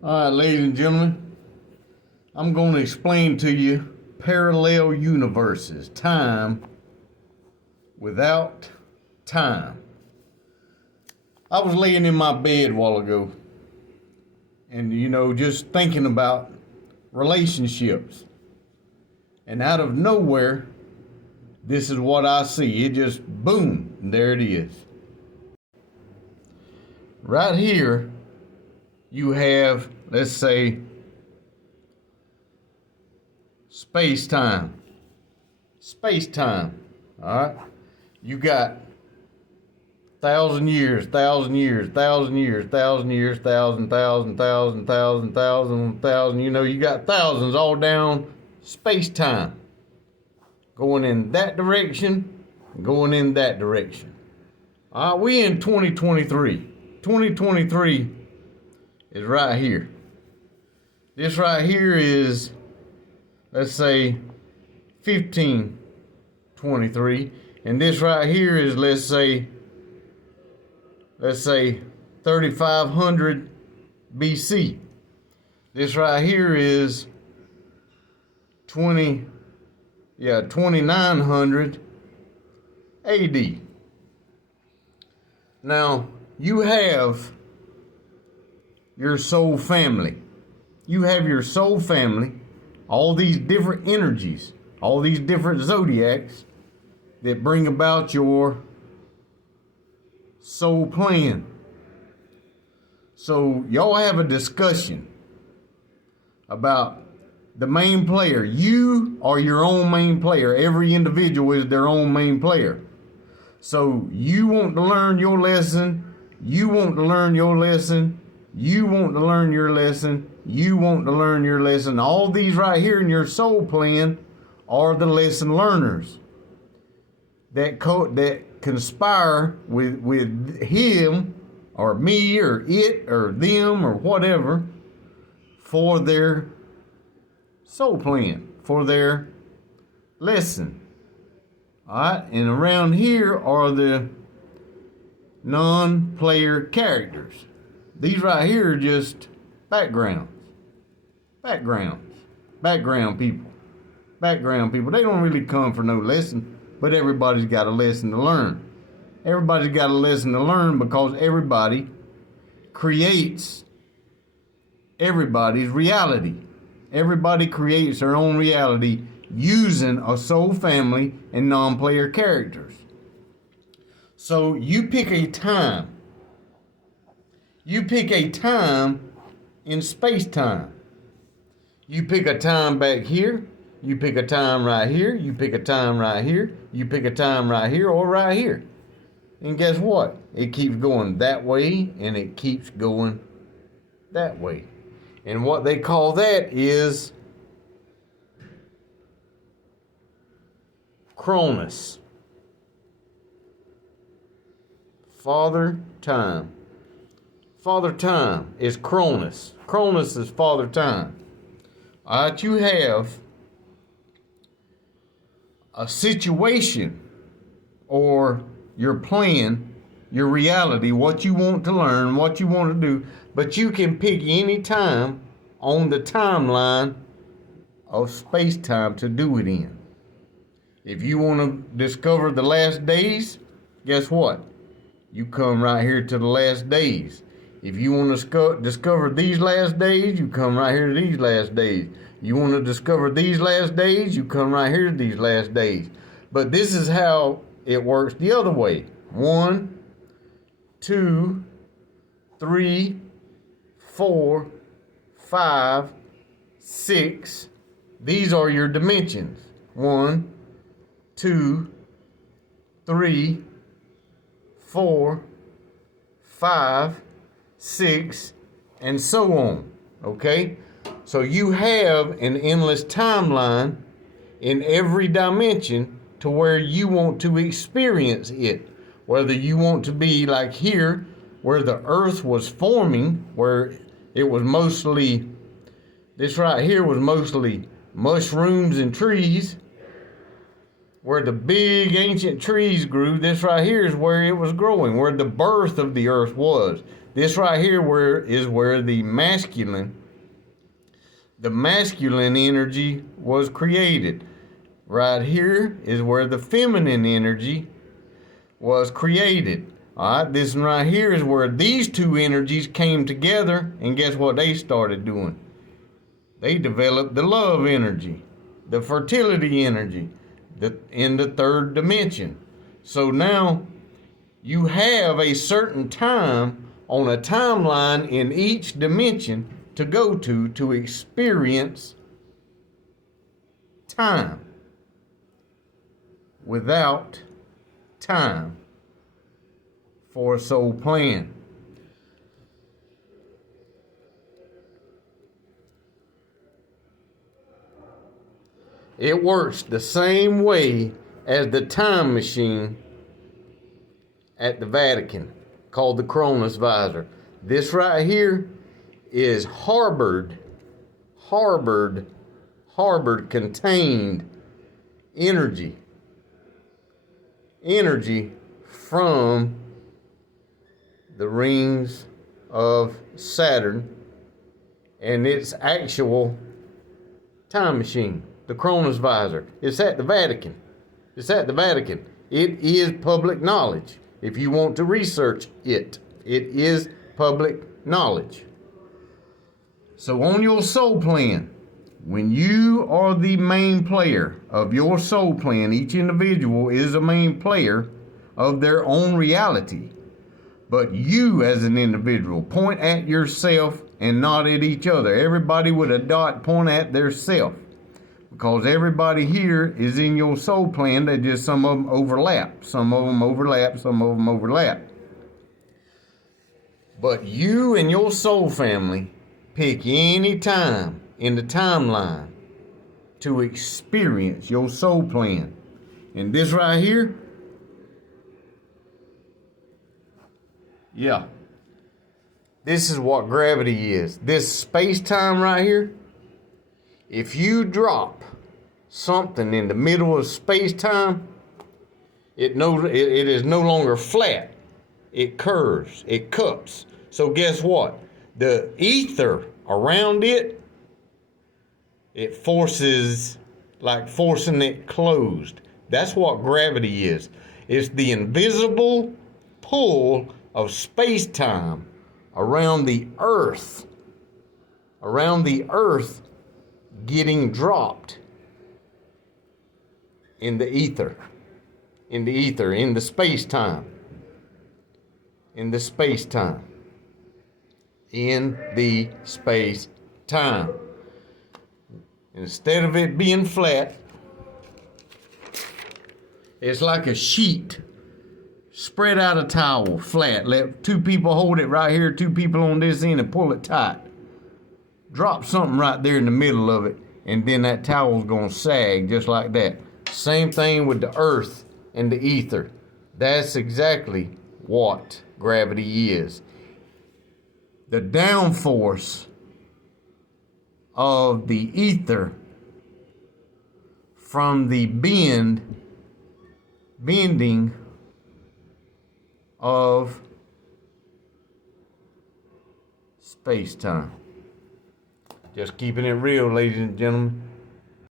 All right, ladies and gentlemen, I'm going to explain to you parallel universes, time without time. I was laying in my bed a while ago and, just thinking about relationships. And out of nowhere, this is what I see. It just boom, and there it is. Right here, you have, let's say, space-time. Space-time, all right? You got 1,000 years, 1,000 years, 1,000 years, 1,000 years, 1,000, 1,000, 1,000, 1,000, 1,000, 1,000. You got thousands all down space-time. Going in that direction, going in that direction. All right, we in 2023. 2023 is right here. This right here is, let's say, 1523, and this right here is, let's say 3500 BC. This right here is 2900 AD. Now, you have your soul family. You have your soul family, all these different energies, all these different zodiacs that bring about your soul plan. So y'all have a discussion about the main player. You are your own main player. Every individual is their own main player. So you want to learn your lesson. You want to learn your lesson. You want to learn your lesson. You want to learn your lesson. All these right here in your soul plan are the lesson learners that conspire with him or me or it or them or whatever for their soul plan, for their lesson. All right, and around here are the non-player characters. These right here are just background people. They don't really come for no lesson, but everybody's got a lesson to learn. Everybody's got a lesson to learn because everybody creates everybody's reality. Everybody creates their own reality using a soul family and non-player characters. So you pick a time. You pick a time in space-time. You pick a time back here. You pick a time right here. You pick a time right here. You pick a time right here or right here. And guess what? It keeps going that way and it keeps going that way. And what they call that is Cronus. Father Time. Father Time is Cronus. Cronus is Father Time. All right, you have a situation or your plan, your reality, what you want to learn, what you want to do, but you can pick any time on the timeline of space-time to do it in. If you want to discover the last days, guess what? You come right here to the last days. If you want to discover these last days, you come right here to these last days. You want to discover these last days, you come right here to these last days. But this is how it works the other way. 1, 2, 3, 4, 5, 6. These are your dimensions. 1, 2, 3, 4, 5, 6, and so on. Okay? So you have an endless timeline in every dimension to where you want to experience it. Whether you want to be like here, where the earth was forming, where it was mostly, this right here was mostly mushrooms and trees, where the big ancient trees grew. This right here is where it was growing, where the birth of the earth was. This right here is where the masculine energy was created. Right here is where the feminine energy was created. All right, this one right here is where these two energies came together, and guess what they started doing? They developed the love energy, the fertility energy, in the third dimension. So now you have a certain time on a timeline in each dimension to go to experience time without time for a soul plan. It works the same way as the time machine at the Vatican called the Cronus Visor. This right here is harbored contained energy from the rings of Saturn and its actual time machine, the Cronus Visor. It's at the Vatican. It is public knowledge. If you want to research it, it is public knowledge. So on your soul plan, when you are the main player of your soul plan, each individual is a main player of their own reality. But you as an individual point at yourself and not at each other. Everybody with a dot point at their self. Because everybody here is in your soul plan, they just some of them overlap. Some of them overlap. But you and your soul family pick any time in the timeline to experience your soul plan. And this right here, yeah, this is what gravity is. This space-time right here, if you drop something in the middle of space-time, it is no longer flat. It curves, it cups. So guess what? The ether around it, it forces, like forcing it closed. That's what gravity is. It's the invisible pull of space-time around the earth getting dropped in the ether, in the space-time. Instead of it being flat, it's like a sheet. Spread out a towel flat. Let two people hold it right here, two people on this end, and pull it tight. Drop something right there in the middle of it, and then that towel's gonna sag just like that. Same thing with the earth and the ether. That's exactly what gravity is. The downforce of the ether from the bending of space-time. Just keeping it real, ladies and gentlemen.